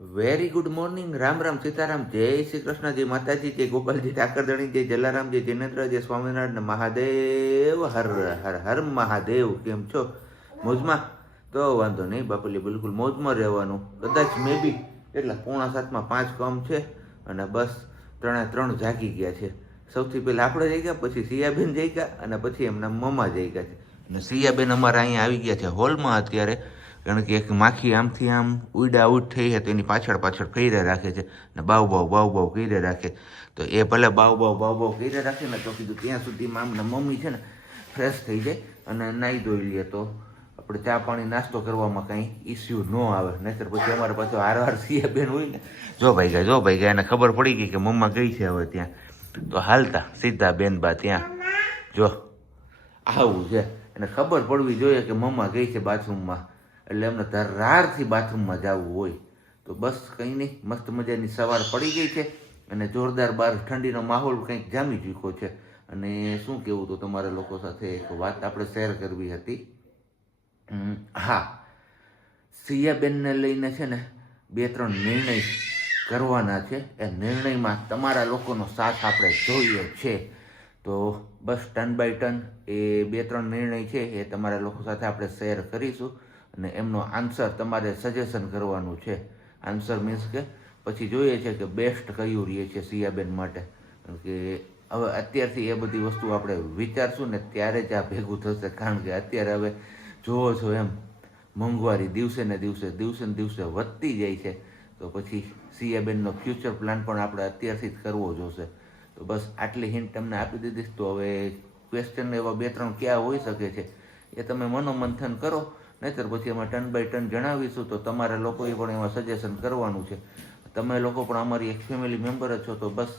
Very good morning. Ram Ram, Sitaram, જય શ્રી કૃષ્ણ, જય માતાજી, જય ગોપાલજી, ઠાકરધણી, જય જલારામ, જય જિનેન્દ્ર, જય સ્વામિનારાયણ, મહાદેવ હર હર હર મહાદેવ. કેમ છો? મોજમાં? તો વાંધો નહીં બાપુલી, બિલકુલ મોજમાં રહેવાનું. કદાચ મે બી એટલા 6:45 5 કમ છે અને બસ 3 જાગી ગયા છે. સૌથી પહેલાં આપણે જઈ ગયા, પછી સિયાબેન જઈ ગયા અને પછી એમના મમ્મા જઈ ગયા છે. અને સિયાબેન અમારા અહીંયા આવી ગયા છે હોલમાં અત્યારે, કારણ કે એક માખી આમથી આમ ઉડા ઉડ થઈ છે તો એની પાછળ પાછળ ફેરે રાખે છે ને બાવ બાવ કીરે રાખે. તો એ ભલે બાવ કીરે રાખે ને તો કીધું ત્યાં સુધીમાં આમને મમ્મી છે ને ફ્રેશ થઈ જાય અને નાહી ધોઈ લે તો આપણે ચા પાણી નાસ્તો કરવામાં કાંઈ ઇસ્યુ ન આવે. નહીંતર પછી અમારે પાછો હાર સિયાબેન હોય ને, જો ભાઈ ગયા એને ખબર પડી ગઈ કે મમ્મા ગઈ છે હવે ત્યાં, તો હાલતા સીધા બેનબા ત્યાં જો આવું છે. એને ખબર પડવી જોઈએ કે મમ્મા ગઈ છે બાથરૂમમાં, એટલે એમને ધરારથી બાથરૂમમાં જવું હોય. તો બસ કંઈ નહીં, મસ્ત મજાની સવાર પડી ગઈ છે અને જોરદાર બહાર ઠંડીનો માહોલ કંઈક જામી ચૂક્યો છે. અને શું કહેવું તો તમારા લોકો સાથે એક વાત આપણે શેર કરવી હતી. હા, સિયાબેનને લઈને છે ને 2-3 નિર્ણય કરવાના છે. એ નિર્ણયમાં તમારા લોકોનો સાથ આપણે જોઈએ છે. તો બસ ટર્ન બાય ટર્ન એ 2-3 નિર્ણય છે એ તમારા લોકો સાથે આપણે શેર કરીશું અને એમનો આન્સર તમારે સજેશન કરવાનું છે. આન્સર મીન્સ કે પછી જોઈએ છે કે બેસ્ટ કયું રહે છે સિયાબેન માટે. કારણ કે હવે અત્યારથી એ બધી વસ્તુ આપણે વિચારશું ને ત્યારે જ આ ભેગું થશે. કારણ કે અત્યારે હવે જોવો છો એમ મોંઘવારી દિવસે ને દિવસે વધતી જાય છે. તો પછી સિયાબેનનો ફ્યુચર પ્લાન પણ આપણે અત્યારથી જ કરવો જોશે. તો બસ આટલી હિન્ટ તમને આપી દીધી. તો હવે ક્વેશ્ચન એવા 2-3 ક્યાં હોઈ શકે છે એ તમે મનોમંથન કરો, નહીંતર પછી એમાં ટર્ન બાય ટર્ન જણાવીશું. તો તમારા લોકોએ પણ એમાં સજેશન કરવાનું છે. તમે લોકો પણ અમારી એક ફેમિલી મેમ્બર જ છો, તો બસ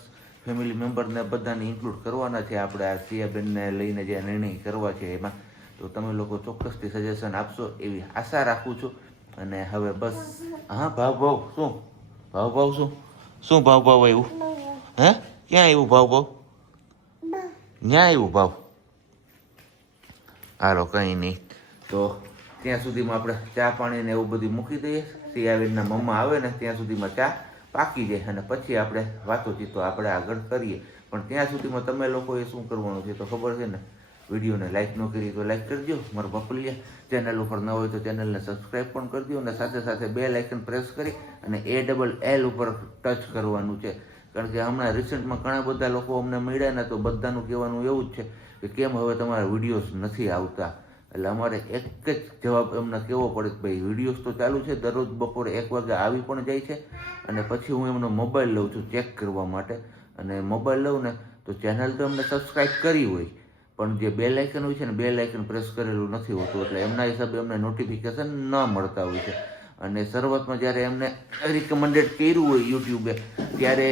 ફેમિલી મેમ્બરને બધાને ઇન્ક્લુડ કરવાના છે આપણે આ સિયાબેનને લઈને જે નિર્ણય કરવા છે એમાં. તો તમે લોકો ચોક્કસથી સજેશન આપશો એવી આશા રાખું છું. અને હવે બસ હા ભાવ શું ભાવ આવ્યું? હે, ક્યાં આવ્યું ભાવ? ક્યાં આવ્યું ભાવ? હાલો કંઈ નહીં, તો ત્યાં સુધીમાં આપણે ચા પાણી ને એવું બધું મૂકી દઈએ. સિયાબેનના મમ્મા આવે ને ત્યાં સુધીમાં ચા પાકી જાય અને પછી આપણે વાતોચીતો આપણે આગળ કરીએ. પણ ત્યાં સુધીમાં તમે લોકોએ શું કરવાનું છે તો ખબર છે ને. વિડીયોને લાઇક ન કરી તો લાઇક કરી દો. મારા બપલિયા ચેનલ ઉપર ન હોય તો ચેનલને સબસ્ક્રાઈબ પણ કરી દો અને સાથે સાથે બેલ આઇકન પ્રેસ કરી અને ALL ઉપર ટચ કરવાનું છે. કારણ કે હમણાં રિસેન્ટમાં ઘણા બધા લોકો અમને મળ્યા ને તો બધાનું કહેવાનું એવું જ છે કે કેમ હવે તમારા વિડીયોઝ નથી આવતા. એટલે અમારે એક જ જવાબ એમને કહેવો પડે કે ભાઈ વિડીયોઝ તો ચાલુ છે, દરરોજ બપોરે 1 વાગે આવી પણ જાય છે. અને પછી હું એમનો મોબાઈલ લઉં છું ચેક કરવા માટે. અને મોબાઈલ લઉં ને તો ચેનલ તો એમને સબસ્ક્રાઈબ કરી હોય, પણ જે બેલ આઇકન હોય છે ને બેલ આઇકન પ્રેસ કરેલું નથી હોતું. એટલે એમના હિસાબે એમને નોટિફિકેશન ન મળતા હોય છે. અને શરૂઆતમાં જ્યારે એમને રિકમેન્ડેડ કર્યું હોય યુટ્યુબે, ત્યારે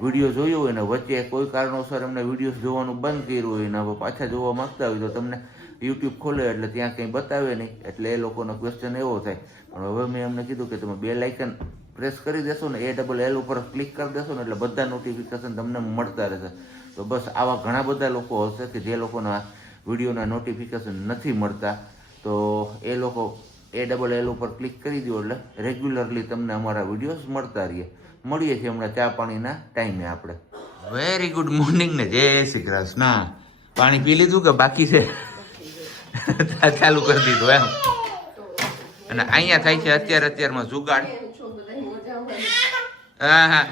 વિડીયો જોયો હોય ને વચ્ચે કોઈ કારણોસર એમને વિડીયોઝ જોવાનું બંધ કર્યું હોય ને હવે પાછા જોવા માગતા હોય તો તમને યુટ્યુબ ખોલે એટલે ત્યાં કંઈ બતાવે નહીં. એટલે એ લોકોનો ક્વેશ્ચન એવો થાય. પણ હવે મેં એમને કીધું કે તમે બેલ આઇકન પ્રેસ કરી દેશો ને, ALL ઉપર ક્લિક કરી દેશો ને એટલે બધા નોટિફિકેશન તમને મળતા રહેશે. તો બસ આવા ઘણા બધા લોકો હશે કે જે લોકોના વિડીયોના નોટિફિકેશન નથી મળતા. તો એ લોકો ALL ઉપર ક્લિક કરી દો એટલે રેગ્યુલરલી તમને અમારા વિડીયોઝ મળતા રહીએ. મળીએ છીએ હમણાં ચા પાણીના ટાઈમે આપણે. વેરી ગુડ મોર્નિંગ ને જય શ્રી કૃષ્ણ. પાણી પી લીધું કે બાકી છે? ચાલુ કરી દીધું એમ. અને અહીંયા થાય છે અત્યારમાં જુગાડ. હા,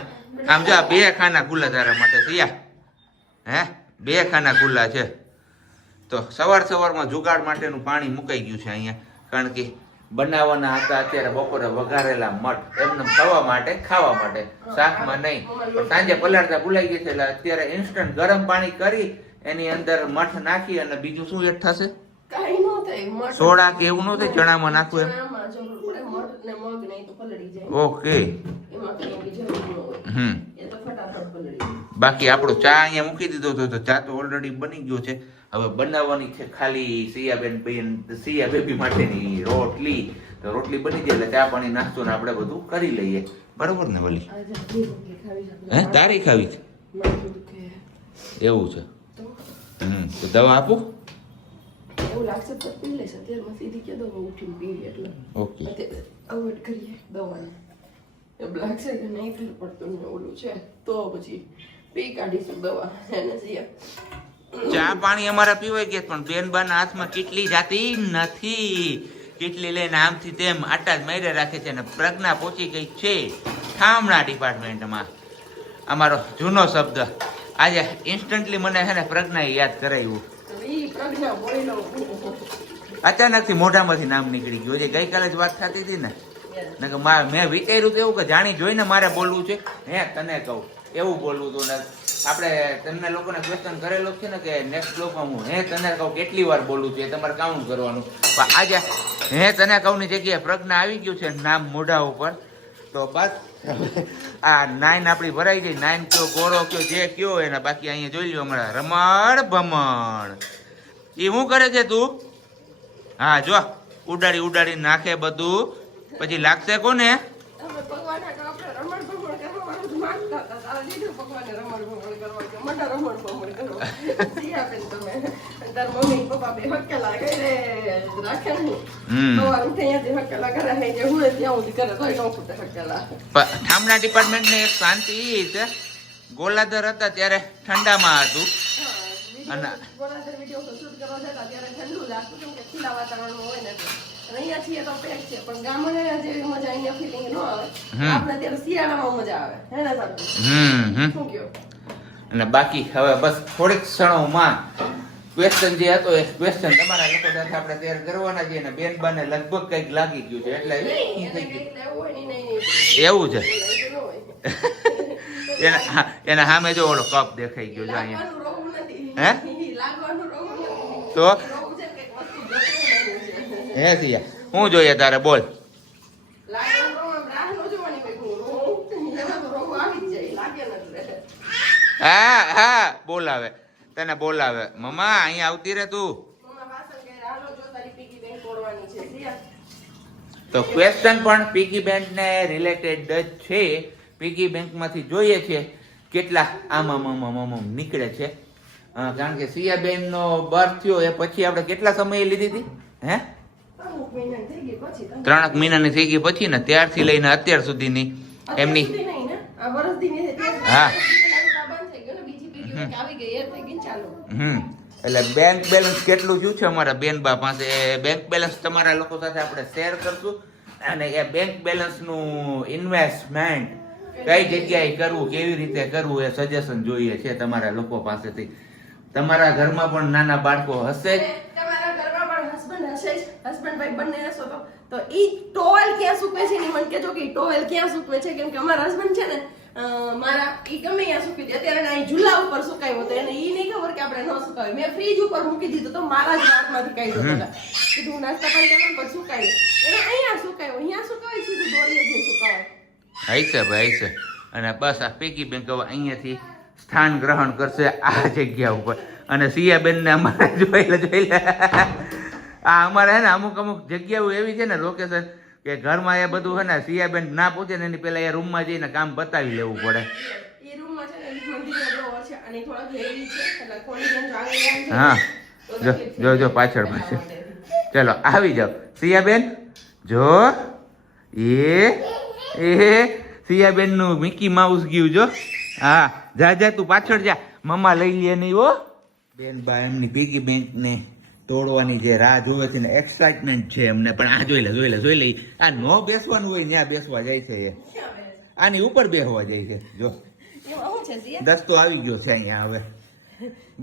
આમ જો 2 ખાના ખુલ્લા તારા માટે સિયા. હે, 2 ખાના ખુલ્લા છે. તો સવારમાં જુગાડ માટેનું પાણી મુકાઈ ગયું છે અહીંયા. કારણ કે બનાવવાના હતા અત્યારે બપોરે વઘારેલા મઠ, એમને ખાવા માટે, શાકમાં નહીં. પણ સાંજે પલાળતા ભૂલાઈ ગઈ છે એટલે અત્યારે ઇન્સ્ટન્ટ ગરમ પાણી કરી એની અંદર મઠ નાખી અને બીજું શું એડ થશે? સોડા કે એવું ન થાય? ચણામાં નાખવું એમ? ઓકે. બાકી આપણો ચા અહીંયા મૂકી દીધો હતો તો ચા તો ઓલરેડી બની ગયો છે. હવે બનાવવાની છે ખાલી સિયા બેબી માટેની રોટલી. તો રોટલી બની જાય એટલે ચા પાણી નાસ્તો ને આપણે બધું કરી લઈએ. બરોબર ને વલી? હે, તારી ખાવી છે? એવું છે? તો દવા આપું? એવું લાગશે તો પી લેશે. અત્યારમાં સીધી કે દવા ઉઠીને પીવી એટલે ઓકે અવોઇડ કરીએ દવાને. મતલબ લાગશે કે નહીં ફેર પડતો ને ઓલું છે તો પછી પી કાઢીશું દવા એને સિયા ચા પાણી અમારા પીવાય ગયા પણ બેનબાના હાથમાં કેટલી જાતી નથી. કેટલી લઈને આમથી તેમ આટા જ માર્યા રાખે છે અને પ્રજ્ઞા પહોંચી ગઈ છે ઠામણા ડિપાર્ટમેન્ટમાં. અમારો જૂનો શબ્દ આજે ઇન્સ્ટન્ટલી મને છે ને પ્રજ્ઞાએ યાદ કરાવ્યું. ઈ પ્રજ્ઞા બોયલો અચાનકથી મોઢામાંથી નામ નીકળી ગયું. જે ગઈકાલે જ વાત થતી હતી ને કે મેં વિચાર્યું તો એવું કે જાણી જોઈને મારે બોલવું છે. હે તને કહું એવું બોલવું હતું ને આપણે તમને લોકોને ક્વેશ્ચન કરેલો છે ને કે નેક્સ્ટ બ્લોકમાં હું હે તને કહું કેટલી વાર બોલું છું એ તમારે કાઉન્ટ કરવાનું. પણ આજે હે તને કહુંની જગ્યાએ પ્રજ્ઞા આવી ગયું છે નામ મોઢા ઉપર. તો બસ આ 9 આપણી ભરાઈ ગઈ. 9 કયો ગોળો કયો જે કયો એના બાકી અહીંયા જોઈ લ્યો હમણાં રમણ ભમણ. એ શું કરે છે તું? હા જો ઉડાડી ઉડાડી નાખે બધું પછી લાગશે કોને? અમે ભગવાન આપણે રમણ ભમણ કરવાનું જ માંગતા હતા. તારે દીધું ભગવાને રમણ ભમણ કરવા કે મને રમણ ભમણ કરવા સિયા બેન તમે તાર મમ્મી પપ્પા બે હકેલા કરે રાખે નહીં. સવાર ઉઠે ત્યાંથી હકેલા કરે છે જે હું ત્યાં સુધી કરે તોય ન ફૂટે હકેલા. ઠામણા ડિપાર્ટમેન્ટ ને એક શાંતિ ઈ છે ગોલાધર હતા ત્યારે ઠંડામાં હતું અને ગોળાધર વિડીયો શૂટ કરવા જતા ત્યારે ઠંડુ લાગતું કેમ કે ખુલ્લા વાતાવરણમાં હોય ને અહીંયા છીએ તો પેક છે પણ ગામડે જેવી મજા અહીંયા ફિલિંગ ન આવે. આપણે ત્યારે શિયાળામાં મજા આવે હે ને સાહેબ? શું કયો? અને બાકી હવે બસ થોડીક ક્ષણોમાં ક્વેશ્ચન જે હતો એ ક્વેશ્ચન તમારા લોકો સાથે આપણે તૈયાર કરવાના છે અને બેનબાને લગભગ કંઈક લાગી ગયું છે એટલે એવું છે. એના સામે જો ઓલો કપ દેખાઈ ગયો છે અહીંયા. હે તો હે સિયા હું જોઈએ તારે બોલ? હા હા બોલાવે તને બોલાવે. મમ્મા અહીંયા આવતી રે તું. તો ક્વેશ્ચન પણ પીગી બેંક ને રિલેટેડ જ છે. પીગી બેંક માંથી જોઈએ છે કેટલા આમ નીકળે છે. કારણ કે સિયાબેન નો બર્થ થયો એ પછી આપણે કેટલા સમયે લીધી હતી? હે 3 મહિનાની થઈ ગઈ પછી ને ત્યારથી લઈને અત્યાર સુધીની એમની હા એટલે બેંક બેલેન્સ કેટલું થયું છે અમારા બેનબા પાસે. બેંક બેલેન્સ તમારા લોકો સાથે આપણે શેર કરશું અને એ બેંક બેલેન્સ નું ઇન્વેસ્ટમેન્ટ કઈ જગ્યાએ કરવું કેવી રીતે કરવું એ સજેશન જોઈએ છે તમારા લોકો પાસેથી. તમારા ઘરમાં પણ નાના બાળકો હશે જ. તમારા ઘરમાં પણ હસબન્ડ હશે જ. હસબન્ડ ભાઈ બંને હશો તો ઈ ટોવેલ ક્યાં સૂકવે છે ની મને કહેજો કે ટોવેલ ક્યાં સૂકવે છે. કેમ કે અમારા હસબન્ડ છે ને મારા ઈ ગમે ત્યાં સૂકી દે. અત્યારે અહીં ઝૂલા ઉપર સુકાયો તો એને ઈ નહીં ખબર કે આપણે ન સુકાવ્યું. મેં ફ્રીજ ઉપર મૂકી દીધું તો મારા જ વાળમાંથી કાઢી દીધો. કીધું નાસ્તા પાણી કરવા પર સુકાય એને અહીંયા સુકાયો અહીંયા સુકાય સીધું દોરીએ જઈને સુકાવાય. આઈ છે ભાઈ છે. અને બસ આ પીગી બેંક હવે અહીંયાથી સ્થાન ગ્રહણ કરશે આ જગ્યા ઉપર. અને સિયાબેન ને અમારે જોઈ લે આ અમારે હે ને અમુક જગ્યાઓ એવી છે ને લોકેશન કે ઘરમાં એ બધું હે ને સિયાબેન ના પૂછે ને એની પેલા એ રૂમમાં જઈને કામ બતાવી લેવું પડે. એ રૂમમાં છે ને મંદિરનો ડોર છે અને થોડોક હેવી છે એટલે થોડી જેમ આગળ હા જો પાછળ ચલો આવી જાઓ સિયાબેન. જો એ સિયાબેન નું મિકી માઉસ ગયું જો. હા જા તું પાછળ જા મમ્મા લઈ લે નહીં હો. બેનબા એમની પીગી બેંક ને તોડવાની જે રાહ જોવે છે ને એક્સાઇટમેન્ટ છે એમને. પણ આ જોઈ લે આ નો બેસવાનું હોય ત્યાં બેસવા જાય છે. એ આની ઉપર બેસવા જાય છે જો. દસ્તો આવી ગયો છે અહીંયા. હવે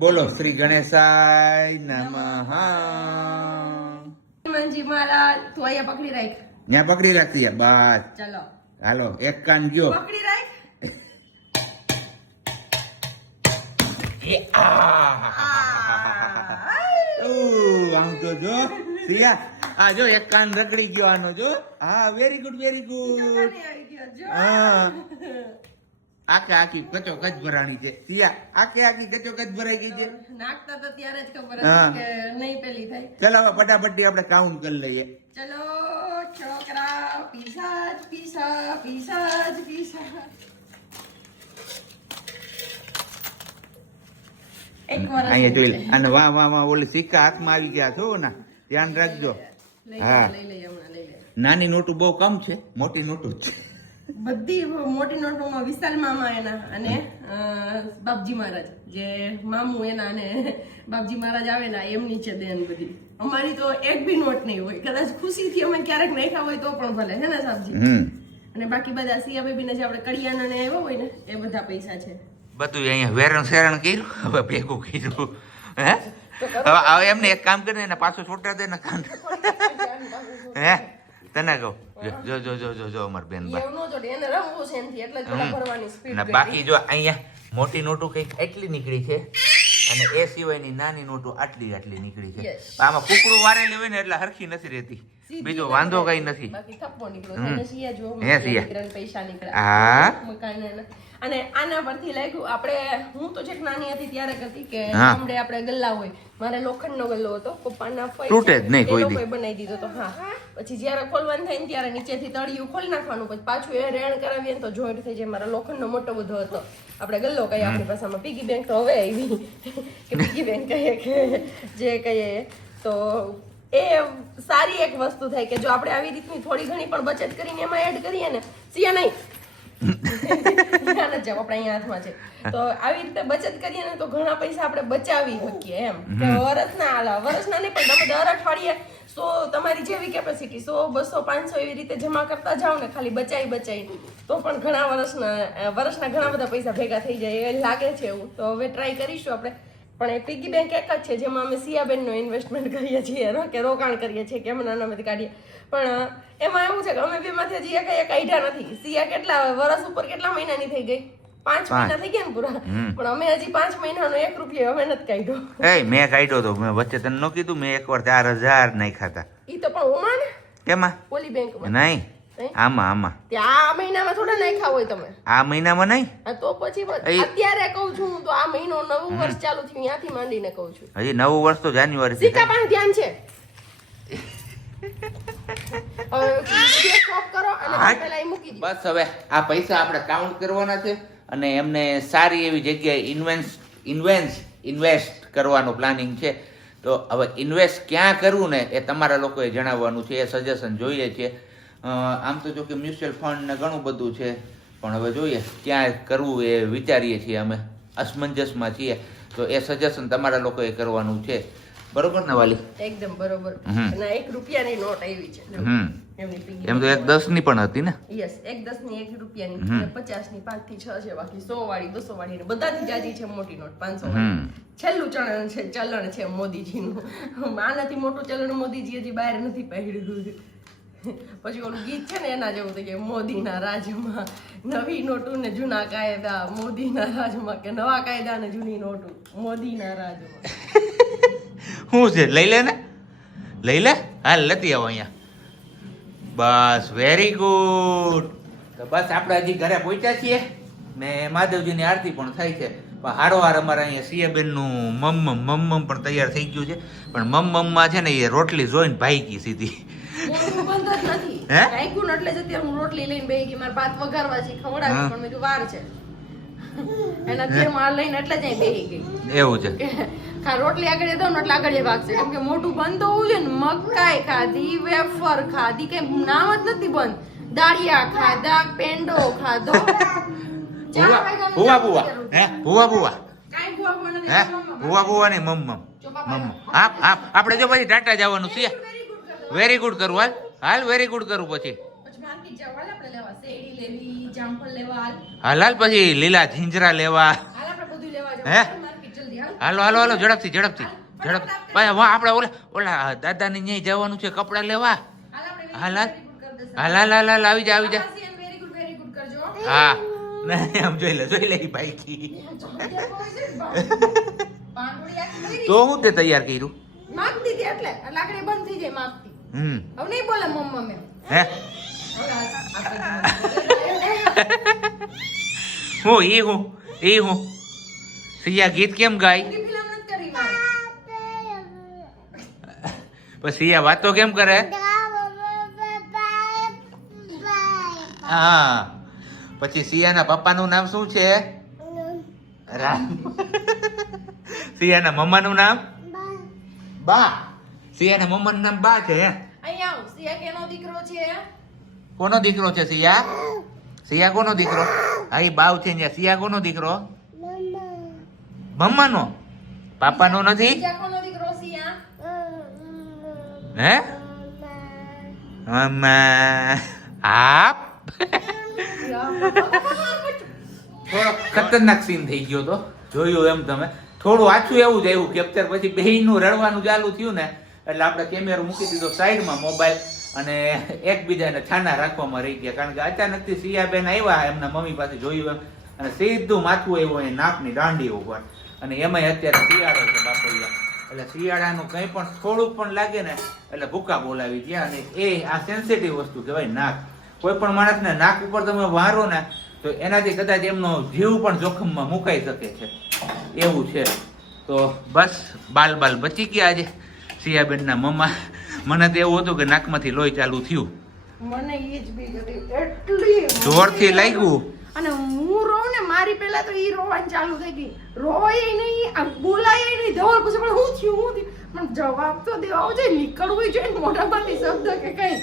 બોલો શ્રી ગણેશાય નમઃ. હનુમાનજી મહારાજ તું અહીંયા પકડી રાખ. ત્યાં પકડી રાખતી બસ. ચલો હાલો એક કાન ગયો. પકડી રાખ. આમ તો જો સિયા આ જો એક કાન રગડી ગયો આનો જો. હા વેરી ગુડ હા આખી કચો કચ ભરાણી છે સિયા. આખી કચો કચ ભરાઈ ગઈ છે. નાખતા તો ત્યારે જ ખબર હતી કે નહીં પેલી થાય. ચાલો હવે ફટાફટ આપણે કાઉન્ટ કરી લઈએ. ચલો છોકરા પીસા અહીંયા જોઈ લે. અને વાહ ઓલી સિક્કા હાથમાં આવી ગયા છો ને ધ્યાન રાખજો. હા નાની નોટું બહુ કમ છે મોટી નોટું જ છે. બધી મોટી નોટોમાં વિશાલ મામા એના અને બાપજી મહારાજ જે મામુ એના અને બાપજી મહારાજ આવે ને એમની છે દેન બધી. અમારી તો એક બી નોટ નહીં હોય, કદાચ ખુશીથી અમે ક્યારેક નાખ્યા હોય તો પણ ભલે, હે ને સાહેબજી? અને બાકી બધા સિયા બેબીને જે આપણે કડિયાના ને એવા હોય ને એ બધા પૈસા છે. બધું અહીંયા વેરણ શેરણ કર્યું, હવે ભેગું કર્યું. હે હવે એમને એક કામ કરીને પાછું છોટા દે ને કાન. હે તને કહું, જો જો જો જો જો અમાર બેન બા. એવું ન જોડે, એને રમવું છે એનથી, એટલે જ પેલા ભરવાની સ્પીડ. અને બાકી જો અહીંયા મોટી નોટો કઈક એટલી નીકળી છે અને એ સિવાયની નાની નોટો આટલી આટલી નીકળી છે. આમાં કુકડું વારેલી હોય ને એટલે હરખી નથી રહેતી, બીજો વાંધો કઈ નથી. બાકી થપ્પો નીકળ્યો છે. સિયા જો હે સિયા પૈસા નીકળે. હા મકાન અને આના પરથી લાગ્યું આપણે, હું તો છેક નાની હતી ત્યારે કરતી કે હા. ગામડે આપણે ગલ્લા હોય, મારે લોખંડનો ગલ્લો હતો, પપ્પાના ફઈ તૂટે જ નહીં કોઈ દી. લોકોએ બનાવી દીધો તો. હા, પછી જ્યારે ખોલવાનું થાય ને ત્યારે નીચેથી તળિયું ખોલી નાખવાનું, પછી પાછું એ રેણ કરાવીએ ને તો જોઈન્ટ થઈ જાય. મારો લોખંડનો મોટો બધો હતો, આપણે ગલ્લો કહીએ આપણી ભાષામાં. પીગી બેંક તો હવે આવી કે પીગી બેંક કહીએ કે જે કહીએ. તો એ સારી એક વસ્તુ થાય કે જો આપણે આવી રીતની થોડી ઘણી પણ બચત કરીને એમાં એડ કરીએ ને, સિયા નહીં તો આવી રીતે બચત કરીએ ને તો ઘણા પૈસા આપણે બચાવી શકીએ એમ. કે વર્ષના નહીં પણ તમે દર અઠવાડિયે 100 તમારી જેવી કેપેસિટી 100 200 500 એવી રીતે જમા કરતા જાઓ ને, ખાલી બચાઈ તો પણ ઘણા વર્ષના ઘણા બધા પૈસા ભેગા થઈ જાય. એ લાગે છે એવું. તો હવે ટ્રાય કરીશું આપણે. પણ એ પિગી બેંક એક જ છે જેમાં અમે સિયાબેનનો ઇન્વેસ્ટમેન્ટ કરીએ છીએ કે રોકાણ કરીએ છીએ કે અમે નાનામાંથી કાઢીએ. પણ એમાં એવું છે કે અમે બેમાંથી હજી એક કાઢ્યા નથી. સિયા કેટલા વર્ષ ઉપર કેટલા મહિનાની થઈ ગઈ? 5 મહિના થઈ ગયા ને પૂરા. પણ અમે હજી 5 મહિનાનો 1 રૂપિયો અમે નથી કાઢ્યો. મેં કાઢ્યો તો, મેં વચ્ચે તને ન કીધું, મેં એકવાર 4000 નાખ્યા હતા. ઈ તો પણ ઓમાં ને કેમાં? ઓલી બેંકમાં નહીં, આમાં ત્યાં આ મહિનામાં થોડા નાખ્યા હોય તમે? આ મહિનામાં નહીં. તો પછી અત્યારે કહું છું તો આ મહિનો નવું વર્ષ ચાલુ થયું ત્યાંથી માંડીને કહું છું. હજી નવું વર્ષ તો જાન્યુઆરી. સિક્કા પાસે ધ્યાન છે. બસ હવે આ પૈસા આપણે કાઉન્ટ કરવાના છે અને એમને સારી એવી જગ્યાએ ઇન્વેસ્ટ કરવાનું પ્લાનિંગ છે. તો હવે ઇન્વેસ્ટ ક્યાં કરવું ને એ તમારા લોકોએ જણાવવાનું છે, એ સજેશન જોઈએ છે. આમ તો જો કે મ્યુચ્યુઅલ ફંડ ને ઘણું બધું છે, પણ હવે જોઈએ ક્યાં કરવું એ વિચારીએ છીએ, અમે અસમંજસમાં છીએ. તો એ સજેશન તમારા લોકોએ કરવાનું છે. બરોબર ને વાલી? એકદમ બરોબર. અને 1 રૂપિયાની નોટ આવી છે એમની પીગી. એમ તો 1 10 ની પણ હતી ને? યસ, 1 10 ની 1 રૂપિયાની, 50 ની 5 થી 6 છે, બાકી 100 વાળી 200 વાળી ને બધાથી જાજી છે મોટી નોટ 500 વાળી. છેલ્લું ચલણ છે મોદીજીનું. આનાથી મોટું ચલણ મોદીજી હજી બહાર નથી પાડ્યું. પછી ઓલું ગીત છે ને એના જેવું થઈ ગયું, મોદીના રાજમાં નવી નોટું ને જૂના કાયદા, મોદીના રાજમાં કે નવા કાયદા ને જૂની નોટું, મોદીના રાજમાં. શું છે? લઈ લે ને, લઈ લે. હાલ લેતી આવો અહીંયા. બસ, વેરી ગુડ. તો બસ આપણે હજી ઘરે પહોંચ્યા છીએ ને મહાદેવજીની આરતી પણ થાય છે. પણ હારોહાર અમારા અહીંયા સિયાબેનનું મમ્મ પણ તૈયાર થઈ ગયું છે. પણ મમ્મમાં છે ને એ રોટલી જોઈને ભાગી સીધી. હે આઈકુન એટલે જ અત્યારે હું રોટલી લઈને બેહી ગઈ. મારે ભાત વઘારવા છે, ખવડાવી, પણ મેં કીધું વાર છે એના જે માળ લઈને એટલે જ અહીં બેહી ગઈ. એવું છે કે રોટલી આગળ દઉં ને એટલે આગળ ભાગશે, કેમ કે મોટું બંધ હોવું જોઈએ ને. મકાઈ ખાધી, વેફર ખાધી, કઈ નામ જ નથી બંધ. દાળિયા ખાધા, પેંડો ખાધો. ભુવા ભુવા હે ભુવા ભુવા કાઈ ભુવા ભુવા નથી. હે ભુવા ભુવા ની મમ્મ આપણે જો પછી ટાટા જવાનું છે. વેરી ગુડ કરું. હાલ વેરી ગુડ કરું. પછી હાલ પછી લીલા ઝીંજરા લેવા. હે હાલો હાલો હાલો ઝડપથી આપણે ઓલા દાદા ને ન્યાય જવાનું છે કપડા લેવા. હાલ હાલ આવી જા. હા આમ જોઈ લે ભાઈ. તો હું તે તૈયાર કર્યું માગતી હતી એટલે લાકડી બંધ થઈ જાય માગતી. હવે નહીં બોલે મમ્મા મે. હે હું સિયા ગીત કેમ ગાય? પછી સિયા વાતો કેમ કરે? હા. પછી સિયાના પપ્પાનું નામ શું છે? રામ. સિયાના મમ્માનું નામ બા. સિયાના મમ્માનું નામ બા છે. અહીંયા આવ. સિયા કેનો દીકરો છે? કોનો દીકરો છે સિયા? સિયા કોનો દીકરો? આ ઈ બાવ છે ત્યાં. સિયા કોનો દીકરો? મમ્માનો. પાપાનો નથી? બીજા કોનો દીકરો સિયા? હે મમ્મા આપ થોડો ખતરનાક સીન થઈ ગયો તો જોયું એમ તમે થોડું આછું એવું જ આવ્યું કેપ્ચર પછી બેયનું રડવાનું ચાલુ થયું ને એટલે આપણે કેમેરો મૂકી દીધો સાઈડમાં મોબાઈલ અને એકબીજાને છાના રાખવામાં રહી ગયા કારણ કે અચાનકથી સિયાબેન આવ્યા એમના મમ્મી પાસે જોયું એમ અને સીધું માથું આવ્યું એ નાકની દાંડી ઉપર અને એમાંય અત્યારે શિયાળો છે બાપરિયા એટલે શિયાળાનું કંઈ પણ થોડું પણ લાગે ને એટલે ભૂકા બોલાવી ગયા અને એ આ સેન્સિટિવ વસ્તુ કહેવાય નાક કોઈ પણ માણસને નાક ઉપર તમે વારો ને તો એનાથી કદાચ એમનો જીવ પણ જોખમમાં મુકાઈ શકે છે એવું છે તો બસ બાલ બચી ગયા આજે સિયાબેનના મમ્મા મને તો એવું હતું કે નાકમાંથી લોહી ચાલુ થયું મને ઈ જ બી હતી એટલી જોરથી લાગ્યું અને હું રોવ ને મારી પહેલા તો ઈ રોવાની ચાલુ થઈ ગઈ રોય નહીં આ બોલાય નહીં ધવલ પછી પણ હું થયું પણ જવાબ તો દેવો જોઈએ નીકળવું જોઈએ મોઢામાંથી શબ્દ કે કઈ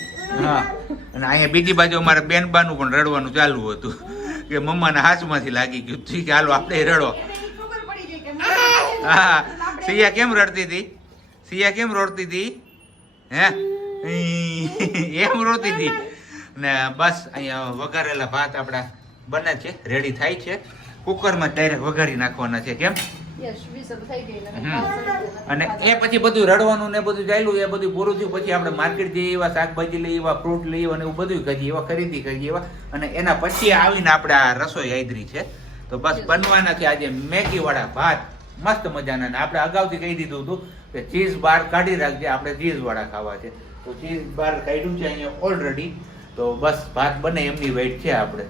હા અને અહીંયા બીજી બાજુ અમારે બેનબાનું પણ રડવાનું ચાલુ હતું કે મમ્માના હાથમાંથી લાગી ગયું ઠીક હાલો આપણે રડો ખબર પડી ગઈ કે હા સિયા કેમ રડતી હતી સિયા કેમ રોડતી હતી હે એમ રોતી હતી ને બસ અહીંયા વઘારેલા ભાત આપણા બને છે રેડી થાય છે કુકરમાં ડાયરેક્ટ વઘારી નાખવાના છે કેમ યસ વિસર થઈ ગઈ ને અને એ પછી બધું રડવાનું ને બધું ચાલ્યું એ બધું પૂરું થયું પછી આપણે માર્કેટ જઈએ એવા શાકભાજી લઈએ એવા ફ્રૂટ લઈએ અને એવું બધું કરીએ એવા ખરીદી કરીએ એવા અને એના પછી આવીને આપણે આ રસોઈ આદરી છે તો બસ બનવાના છે આજે મેગી વાળા ભાત મસ્ત મજાના ને આપણે અગાઉથી કહી દીધું હતું કે ચીઝ બાર કાઢી રાખજે આપણે ચીઝ વાળા ખાવા છે તો ચીઝ બાર કાઢ્યું છે અહીંયા ઓલરેડી તો બસ ભાત બને એમની વેઇટ છે આપણે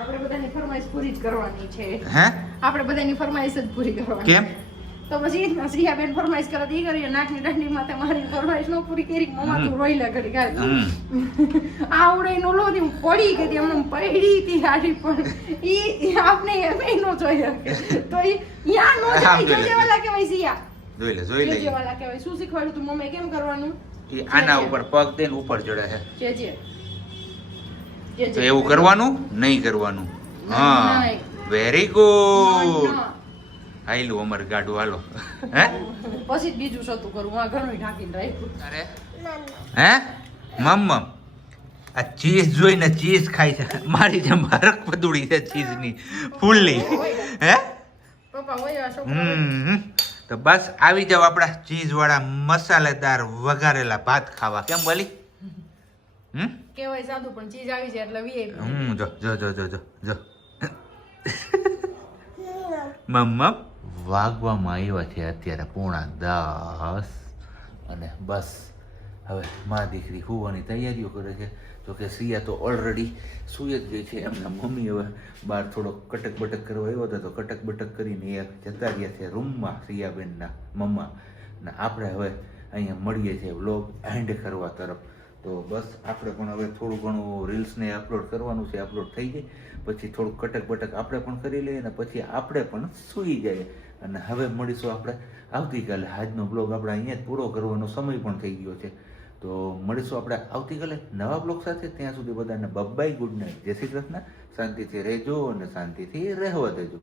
બધાની ફરમાઈશ પૂરી જ કરવાની છે હે આપણે બધાની ફરમાઈશ જ પૂરી કરવાની કેમ તો પછી ઈ જ સિયાબેન ફરમાઈશ કરે તો ઈ કરીએ નાકની દાંડી માથે મારી ફરમાઈશ નો પૂરી કરી મમ્મા તું રોઈલા કરી ગાય આવડે નો લોધી પડી ગઈ હતી એમને પડી હતી હાડી પણ ઈ આપણે એમ નો જોઈ શકે તો ઈ યા નો જોઈ વાલા કેવાય સિયા જોઈ લે જોઈ વાલા કેવાય શું શીખવાડ્યું તું મમ્મી કેમ કરવાનું એ આના ઉપર પગ દઈને ઉપર ચડે છે જે તો એવું કરવાનું નહીં કરવાનું હા વેરી ગુડ હાઈલું અમર ગાડું હાલો હે પછી બીજું શતું કરું આ ઘણું ઢાંકીને રાખ્યું અરે હે મમ્મ આ ચીઝ જોઈને ચીઝ ખાય છે મારી જેમ હરક પદુડી છે ચીઝની ફૂલ્લી હે પપ્પા હોય આ છોકરા તો બસ આવી જાવ આપણા ચીઝ વાળા મસાલેદાર વઘારેલા ભાત ખાવા કેમ બોલી કેવાય સાદું પણ ચીજ આવી જાય એટલે વીઆઈપી જો જો જો જો જો જો મમ્મા વાગવામાં આવ્યા છે અત્યારે 9:30 અને બસ હવે મા દીકરી હોવાની તૈયારીઓ કરે છે તો કે સિયા તો ઓલરેડી સુઈ જ ગઈ છે એમના મમ્મી હવે બહાર થોડોક કટક બટક કરવા આવ્યો હતો તો કટક બટક કરીને એ જતા રહ્યા છે રૂમમાં સિયાબેનના મમ્મા ને આપણે હવે અહીંયા મળીએ છીએ વ્લોગ એન્ડ કરવા તરફ તો બસ આપણે પણ હવે થોડું ઘણું રીલ્સને અપલોડ કરવાનું છે અપલોડ થઈ જાય પછી થોડુંક કટક બટક આપણે પણ કરી લઈએ અને પછી આપણે પણ સૂઈ જઈએ અને હવે મળીશું આપણે આવતીકાલે આજનો બ્લોગ આપણે અહીંયા જ પૂરો કરવાનો સમય પણ થઈ ગયો છે તો મળીશું આપણે આવતીકાલે નવા બ્લોગ સાથે ત્યાં સુધી બધાને બાય ગુડ નાઇટ જય શ્રી કૃષ્ણ શાંતિથી રહેજો અને શાંતિથી રહેવા દેજો